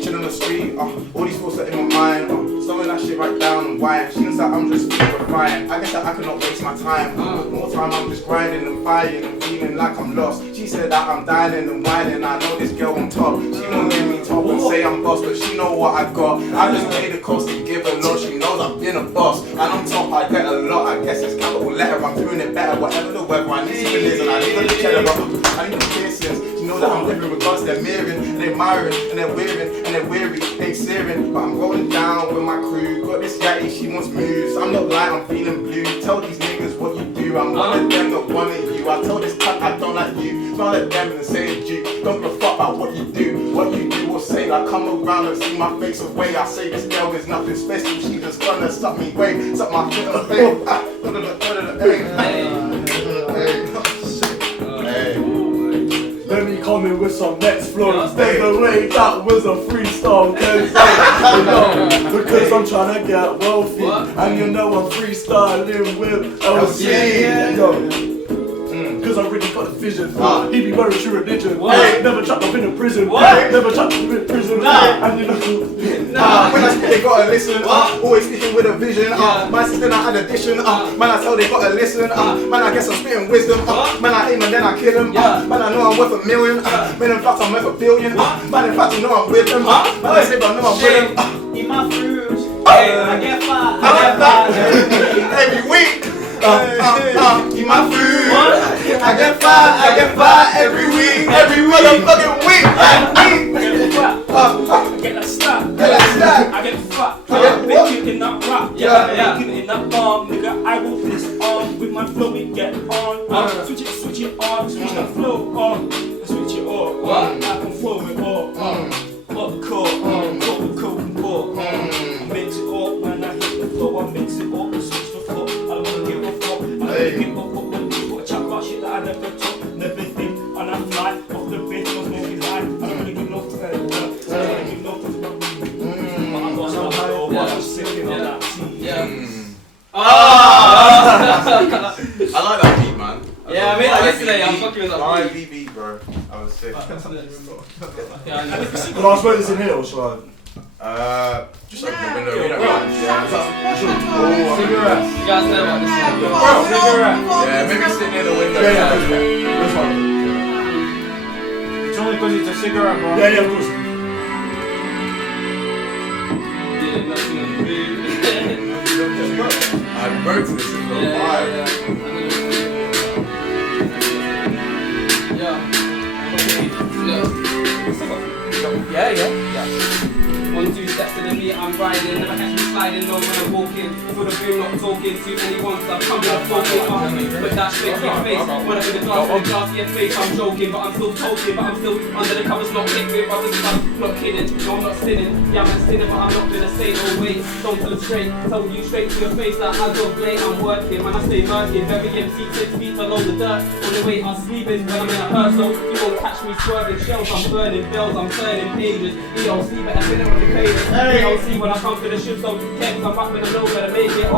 chilling on the street, all these thoughts are in my mind, slowing that shit right down and whine. She knows that I'm just fine. I guess that I cannot waste my time. More time I'm just grinding and fighting and feeling like I'm lost. She said that I'm dining and whining. I know this girl on top. She won't give me top and say I'm boss, but she know what I got. I just paid the cost to give her love. She knows I've been a boss. And on top I get a lot. I guess it's capital letter. I'm doing it better. Whatever the weather, I need to listen. I need to cheddar, but I need the piercings. She knows that I'm living regards. They're mirroring and they're admiring and they're wearing and they're weary. Ain't searing, but I'm rolling down with my crew. Got this yatty, she wants moves. I'm not lying, I'm feeling blue. Tell these niggas what you do. I'm one of them, not one of you. I tell this cunt I don't like you. Smile at them and say it's you. Don't give a fuck about what you do. What you do or say. I come around and see my face away. I say this girl is nothing special. She just gonna suck me way. Suck my foot on the Let me come in with some next flow. Instead of the way that was a freestyle. Because I'm trying to get wealthy. And you know I'm freestyling with LC. Because I really got a vision. He be wearing true religion. Never trapped up in a prison. Never trapped up in a prison. And you know. When I speak, they gotta listen. Always speaking with a vision. My sister not had addition. Man, I tell they gotta listen. Man, I guess I'm spitting wisdom. Man, I aim and then I kill him. Man, I know I'm worth $1 million. Man, in fact, I'm worth $1 billion. Man, in fact, you know I'm with them. Man, I say, but I know I'm with them. Eat my fruits. I get fat. Every week. Eat my food. I get fat every week. Every motherfucking week. I get that stack. I get fat. I get bacon in that rap. Bacon in that bomb. Nigga, I will put this on. With my flow, we get on. Switch it on. Switch that flow on. Switch it on. I can flow it all. Up the core. Coke and pour. I mix it up when I hit the flow. I mix it up and switch the flow. I don't wanna give a fuck. I don't give a fuck when people chat about shit that I never talk, never think. And I fly off the base, no smoking lie. I don't really give no fuck. I don't really give no fuck about me. But I'm not so high over. I'm sitting on that tea. I like that beat, man. Yeah, I made that yesterday. I'm fucking with that beat. beat, bro. I was sick. Can I smoke this in here or should I? Just open the window. We don't mind. Yeah. Cigarettes. You guys know about this one? Cigarette. Yeah, maybe sit near the window. This one. It's only because it's a cigarette, bro. Yeah, of course. Yeah, nothing on the beat. I wrote this in the vibe. Yeah. 1, 2, steps to the beat I'm riding. Never catch me sliding low when I'm walking. For the room not talking to anyone, cause I'm coming up talking. But that straight to your face. When I'm in the glass, yeah, face, I'm joking. But I'm still talking, but I'm still under the covers, not lit with brothers. I'm not kidding, no, I'm not sinning. Yeah, I'm not sinning, but I'm not gonna say no way. Don't feel straight, tell you straight to your face that as of late I'm working. When I stay murky, very MC 6 feet below the dirt. On the way I'm sleeping when I'm in a hearse, so you won't catch me swerving shells. I'm burning bells, I'm turning pages. EOC better fit it when you pay this. EOC when I come to the ship, so kept I'm rapping, I know better make it.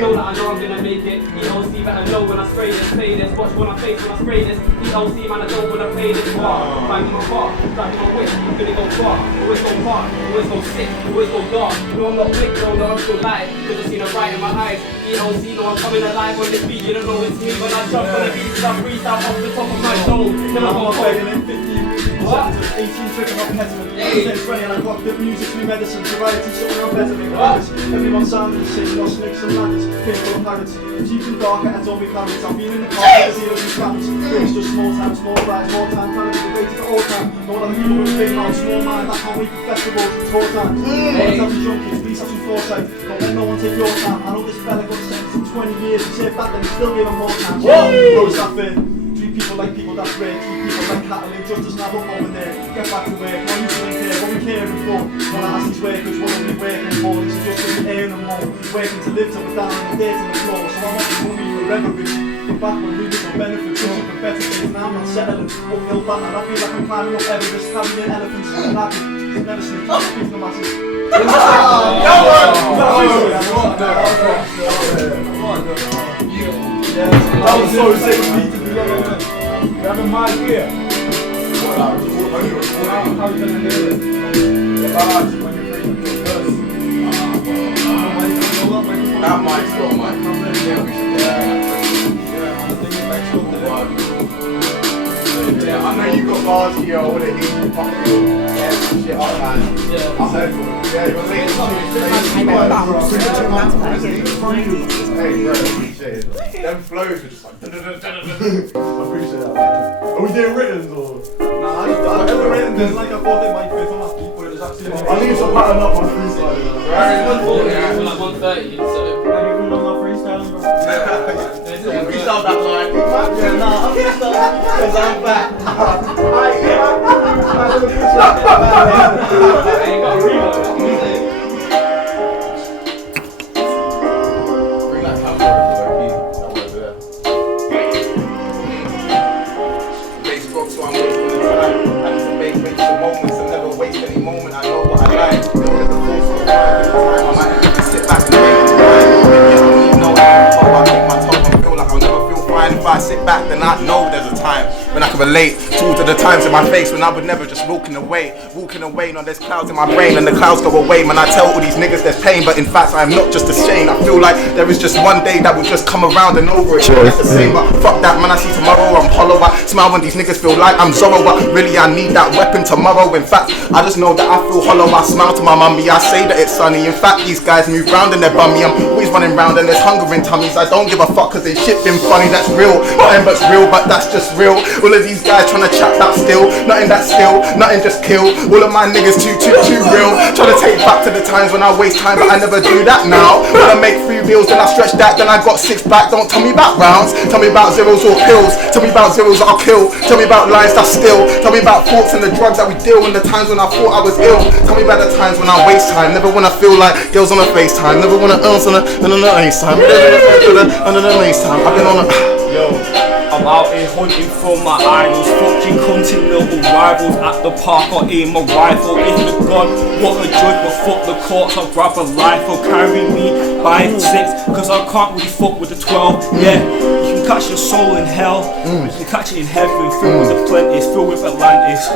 Know that I know I'm gonna make it. EOC better know when I spray this, pay this. Watch when I face when I spray this. EOC man, I know when I pay this. Find my bar, driving my whip, I'm gonna go far. Always go far, always go sick, always go dark. No, I'm not quick, no, I'm still live. Cause I see the right in my eyes. EOC, no, I'm coming alive on this beat. You don't know it's me when I jump on the beat. I freestyle off the top of my dome. Then I'm gonna begging in 15 what? 18 tripping up ketamine. It's running like rock, good music's new medicine. Variety, something I'm better than others. Everyone sounding the same, lost snakes and ladders. People of parrots, deep and dark, and all we clarity. I've been in the car, there's zero and clouds. It's just small time, small fries, more time, trying to be the greatest of all time. Know what I'm people with big mouth, small mind, I can't wait for festivals and tour times. Let's have some junkies, please have some foresight. Don't let no one take your time. I know this fella got sentenced in 20 years. He said back then, he still gave him more time. How is that fair? Treat people like people, that's rare. Treat people like cattle, injustice now look over there. Get back to work, no use don't care, what we caring for. When I ask these workers what are we working for, it's just to be earning more. Working to live till we're down on the dirt on the floor. So I want this money forever rich. But back when we was on benefits, looking for better things. Now I'm not settling, uphill battle. I feel like I'm climbing up Everest, carrying elephants and happy. Never sleep, speak no masses. That was so sick of me to be you have a mic here. How are you gonna hear it? The bars when you're free to go first. That mic's got a mic. Yeah, I know you got bars here, all the English fucking shit up, man. I heard from yeah, you were saying hey, bro, appreciate it. Them flows were just like I appreciate that, man. Are we doing writtens or? Nah, I never written this like I thought they might fit on my feet, but it was actually I need to pattern up my freestyle. It's 140, it's like 130, so. Have you ruled on my freestyling, bro? Freestyle that line. Yeah, nah, I'm freestyling because I'm back. Hey, you got a reload. Bring that camera over there. Bass rock, so I'm wasting the time. I used to make the moments and never waste any moment. I know what I like. Know that the force of time. I might just sit back and wait for time. Yeah, I don't need no info. I take my toe and feel like I'll never feel fine. If I sit back, then I know there's a time when I can relate to the times in my face when I would never just walking away. No, there's clouds in my brain and the clouds go away. Man, I tell all these niggas there's pain, but in fact I am not just ashamed. I feel like there is just one day that will just come around and over it. It's the same, but fuck that, man. I see tomorrow. I'm hollow. I smile when these niggas feel like I'm Zorro, but really I need that weapon tomorrow. In fact, I just know that I feel hollow. I smile to my mummy. I say that it's sunny. In fact, these guys move round in their bummy. I'm always running round and there's hunger in tummies. I don't give a fuck cause they shit been funny. That's real. Nothing but's real, but that's just real. All of these guys trying to chat that still. Nothing that still. Nothing just kill. All of my niggas too real. Trying to take back to the times when I waste time, but I never do that now. When I make 3 bills, then I stretch that, then I got 6 back. Don't tell me about rounds. Tell me about zeros or pills. Tell me about zeros I'll kill. Tell me about lies that still. Tell me about thoughts and the drugs that we deal. And the times when I thought I was ill. Tell me about the times when I waste time. Never wanna feel like girls on a FaceTime. Never wanna earn on a FaceTime. Under the FaceTime. I've been on a Yo, I'm out here hunting for my idols. Fucking continental rivals. At the park I aim a rifle. If the gun, what a judge, but fuck the courts. I'll grab a rifle, carry me by 6. Cause I can't really fuck with the 12. Yeah, you can catch your soul in hell. You can catch it in heaven. Filled with the plenties, filled with Atlantis.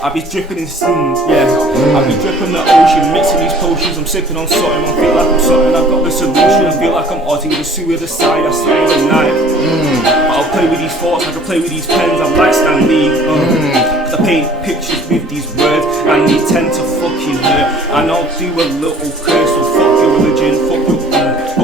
I be dripping in steam, yeah. I be dripping the ocean, mixing these potions. I'm sipping on something, I feel like I'm something. I've got the solution, I feel like I'm Ozzy, the Sue with the side, I sit with a knife. But I'll play with these thoughts, I can play with these pens. I'm like Stan Lee, cause I paint pictures with these words, and they tend to fucking hurt. And I'll do a little curse, so fuck your religion, fuck your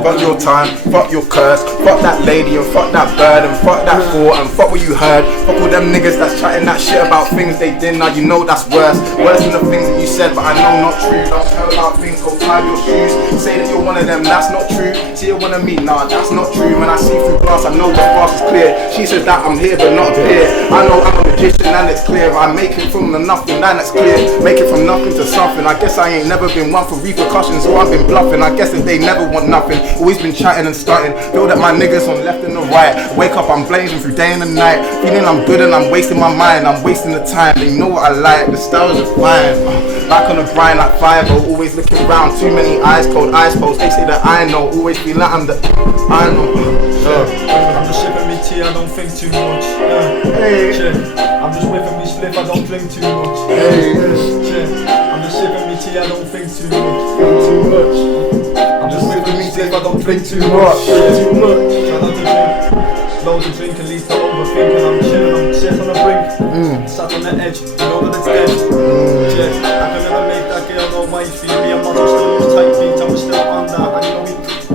Fuck your time, fuck your curse, fuck that lady and fuck that bird and fuck that thought and fuck what you heard. Fuck all them niggas that's chatting that shit about things they did. Now you know that's worse than the things that you said, but I know not true. Don't tell about things, go tie your shoes. Say that you're one of them, that's not true. See you're one of me, nah, that's not true. When I see through glass, I know the glass is clear. She says that I'm here but not here. I know I'm a magician and it's clear. I make it from the nothing and it's clear. Make it from nothing to something. I guess I ain't never been one for repercussions, so I've been bluffing. I guess that they never want nothing. Always been chatting and starting. Feel that my niggas on left and the right. Wake up, I'm blazing through day and the night. Feeling I'm good and I'm wasting my mind. I'm wasting the time. They know what I like. The styles are fine. Back on the grind like 5-0. Always looking round. Too many eyes, cold eyes post. They say that I know. Always feel like I'm the I know. I'm just sipping me tea, I don't think too much. Hey. I'm just whipping me spliff, I don't drink too much. Hey. I'm just sipping me tea, I don't think too much. I'm just whipping me spliff, I don't drink too much. Try not to drink. Loads of drink and leads to overthinking. I'm chilling, I'm sitting on the brink. Sat on the edge, you know that it's dead. I can never make that girl know my feet. Me and mother still use tight beats, I'm still on that. And you know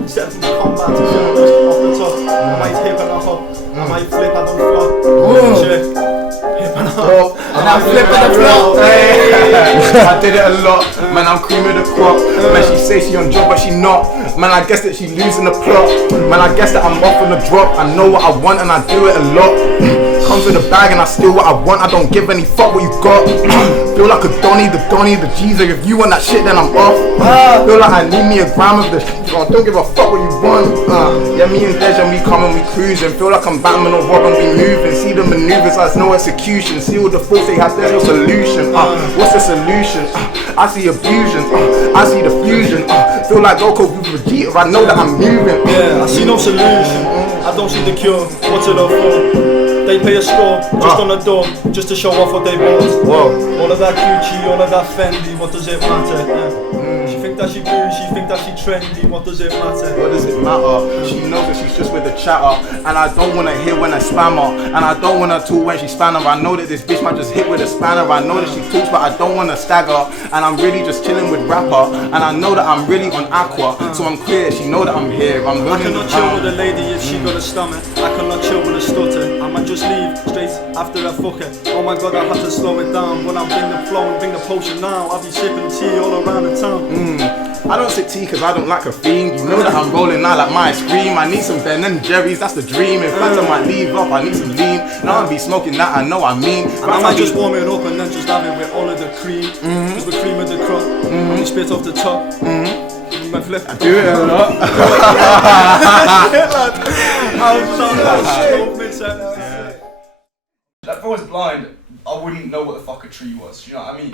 we set from combat to feel the off the top. I might hip and a hop, I might flip, I don't flop. Hip and a hop, and I flip and I flop. I did it a lot, man, I'm cream of the crop. Man, she say she on job but she not. Man, I guess that she losing the plot. Man, I guess that I'm off on the drop. I know what I want and I do it a lot. Comes with a bag and I steal what I want. I don't give any fuck what you got. Feel like a Donny, the G's. If you want that shit, then I'm off. Feel like I need me a gram of the don't give a fuck what you want. Yeah, me and Deja, we come and we cruising. Feel like I'm Batman or Robin, we moving. See the maneuvers, there's no execution. See all the thoughts they have, there's no solution. What's the solution? I see abusion. I see the fusion. Feel like Goku with Vegeta. I know that I'm moving. Yeah, I see no solution. I don't see the cure. What's it all for? They pay a score just on the door, just to show off what they bought. Whoa. All of that Gucci, all of that Fendi, what does it matter? She think that she bougie, she think that she trendy, what does it matter? What does it matter? She knows that she's just with the chatter. And I don't wanna hear when I spam her. And I don't wanna talk when she spanner. I know that this bitch might just hit with a spanner. I know that she talks but I don't wanna stagger. And I'm really just chilling with rapper. And I know that I'm really on aqua. So I'm clear, she know that I'm here. I'm I cannot chill with a lady if she got a stomach. I cannot chill with a stutter. I might just leave straight after I fuck it. Oh my god, I have to slow it down. When I bring the flow and bring the potion now, I'll be sipping tea all around the town. I don't sip tea cause I don't like caffeine. You know that I'm rolling out like my ice cream. I need some Ben and Jerry's, that's the dream. In fact I might leave up, I need some lean. Now I'll be smoking that, I know I mean. And I might just warm it up and then just have it with all of the cream. Cause we're cream of the crop, and we spit off the top. My flip. I do it a lot. If I was blind, I wouldn't know what the fuck a tree was, you know what I mean?